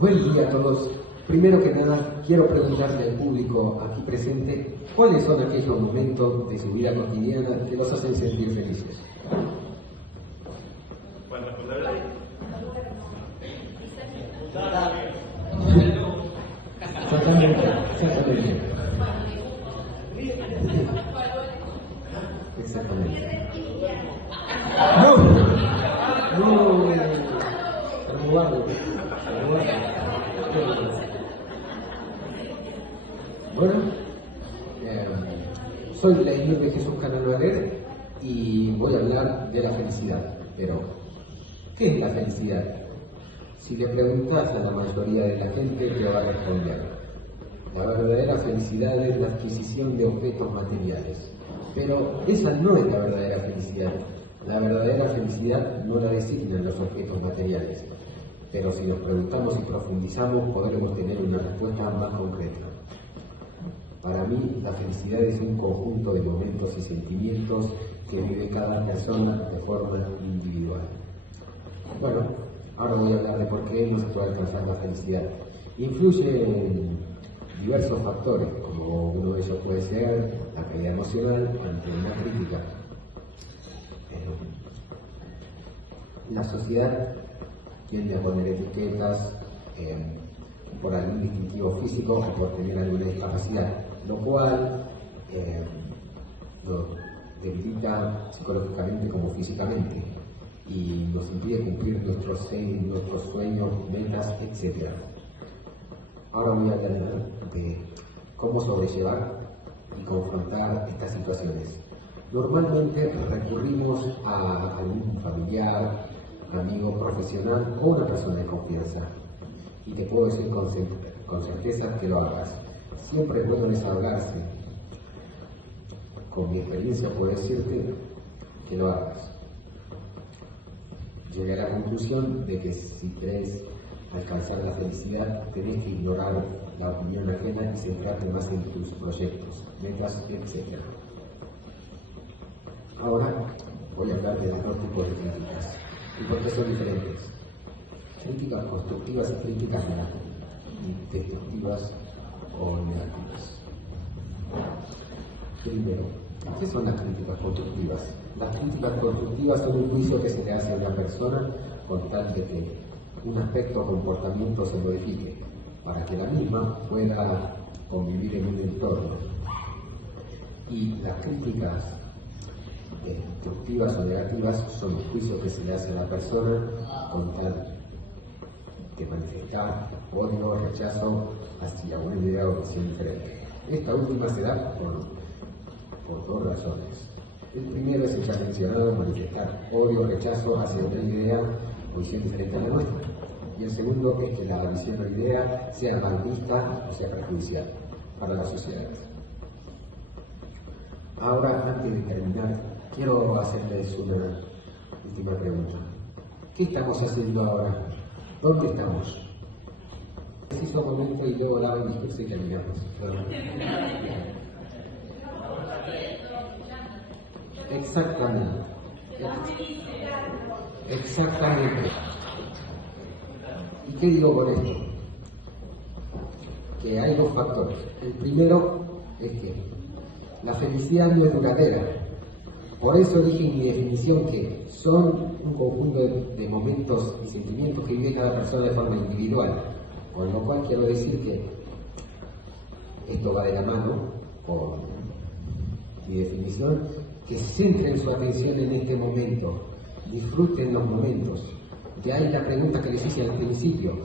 Buen día a todos. Primero que nada, quiero preguntarle al público aquí presente cuáles son aquellos momentos de su vida cotidiana que los hacen sentir felices. Exactamente. Exactamente. No, remugarlo. Bueno, soy de la Iglesia de Jesús Canal y voy a hablar de la felicidad. Pero, ¿qué es la felicidad? Si le preguntas a la mayoría de la gente, te va a responder. La verdadera felicidad es la adquisición de objetos materiales. Pero esa no es la verdadera felicidad. La verdadera felicidad no la designan los objetos materiales. Pero si nos preguntamos y profundizamos, podremos tener una respuesta más concreta. Para mí, la felicidad es un conjunto de momentos y sentimientos que vive cada persona de forma individual. Bueno, ahora voy a hablar de por qué no se puede alcanzar la felicidad. Influyen diversos factores, como uno de ellos puede ser la caída emocional ante una crítica. La sociedad tiende a poner etiquetas por algún distintivo físico o por tener alguna discapacidad, lo cual nos debilita psicológicamente como físicamente y nos impide cumplir nuestros sueños, metas, etc. Ahora voy a hablar de cómo sobrellevar y confrontar estas situaciones. Normalmente recurrimos a algún familiar, amigo profesional o una persona de confianza. Y te puedo decir con certeza que lo hagas. Siempre es bueno desahogarse. Con mi experiencia puedo decirte que lo hagas. Llegué a la conclusión de que si querés alcanzar la felicidad, tenés que ignorar la opinión ajena y centrarte más en tus proyectos, metas, etc. Ahora voy a hablar de los dos tipos de críticas y por qué son diferentes. Críticas constructivas y críticas destructivas o negativas. Primero, ¿qué son las críticas constructivas? Las críticas constructivas son un juicio que se le hace a una persona con tal de que un aspecto o comportamiento se modifique para que la misma pueda convivir en un entorno. Y las críticas destructivas o negativas son los juicios que se le hace a la persona con tal de manifestar odio, rechazo hacia una idea o visión diferente. Esta última se da por dos razones. El primero es el ya mencionado, manifestar odio, rechazo hacia una idea o visión diferente a la nuestra. Y el segundo es que la visión o idea sea mal vista o sea perjudicial para la sociedad. Ahora, antes de terminar, quiero hacerles una última pregunta. ¿Qué estamos haciendo ahora? ¿Dónde estamos? Preciso momento y luego lavo el discurso y terminamos. Exactamente. Exactamente. ¿Y qué digo con esto? Que hay dos factores. El primero es que la felicidad no es duradera. Por eso dije en mi definición que son un conjunto de momentos y sentimientos que vive cada persona de forma individual. Con lo cual quiero decir que esto va de la mano con mi definición, que centren su atención en este momento, disfruten los momentos. De ahí la pregunta que les hice al principio: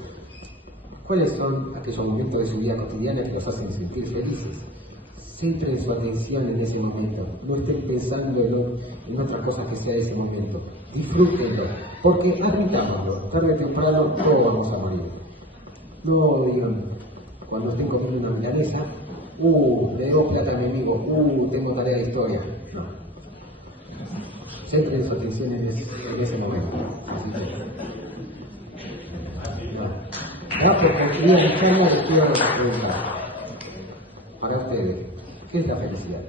¿cuáles son aquellos momentos de su vida cotidiana que los hacen sentir felices? Centren su atención en ese momento, no estén pensando en otra cosa que sea de ese momento. Disfrútenlo, porque admitámoslo, tarde o temprano todos vamos a morir. No digan, cuando estén comiendo una milanesa, le debo plata a mi amigo, tengo tarea de historia. No. Centren su atención en ese momento. Gracias por venir a la charla, les quiero preguntar. Para ustedes, ¿qué es la felicidad?